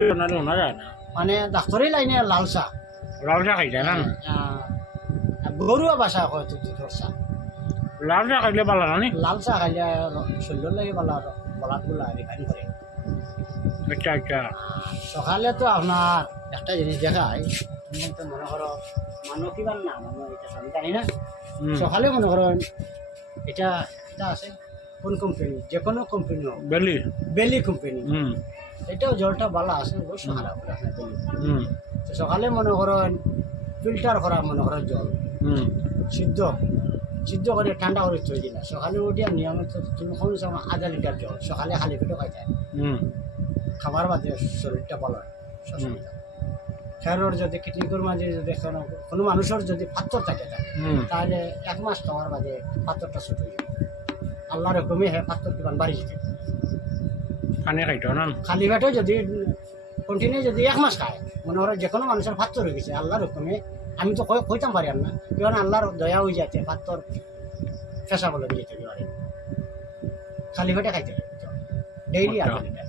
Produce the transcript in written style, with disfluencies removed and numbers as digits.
শোনা যায় না মানে ডাক্তারি লাইনে লাল চাহ লাল চা খাইছে না গরুয়া বাসা হয়তো দুধর চাহ লাল চা খাইলে ভালো না লাল চাহ খাইলে শরীর লাগে বালা বলাগুলা রিফাইন করে আচ্ছা আচ্ছা সকালে তো আপনার একটা জিনিস দেখায় তুমি তো মনে করো মানুষ কিবার না মানুষ এটা আমি জানি না সকালে মনে করো এটা এটা আছে কোন কোম্পানি যে কোনো কোম্পানি হোক বেলি বেলি কোম্পানি হুম এটাও জলটা ভালো আছে অবশ্য খারাপ করে আপনার বেলি হুম তো সকালে মনে করেন ফিল্টার করা মনে করেন জল হুম সিদ্ধ সিদ্ধ করে ঠান্ডা করে তৈরি দিলা সকালে উঠিয়া নিয়মিত তুমি কম সময় আধা লিটার জল সকালে খালি পেটে খাইতে হুম খাবার বাদে শরীরটা ভালো হয় সচেতন খেলোর যদি কিডনির মাঝে যদি কোনো মানুষের যদি পাথর থাকে তাহলে 1 মাস খাওয়ার বাদে পাথরটা ছোট হয়ে যাবে আল্লাহর হুকুমে হ্যাঁ পাথর কিমান বাড়ি যেতে পানি খাইতো না খালি পেটে যদি কন্টিনিউ যদি 1 মাস খায় মনে হয় যে কোনো মানুষের পাথর হয়ে গেছে আল্লাহর হুকুমে আমি তো কইতাম পারি না কারণ আল্লাহর দয়া হয়ে যাচ্ছে পাথর ফেসা বলে যেতে পারে খালি পেটে খাইতে ডেইলি আধা লিটার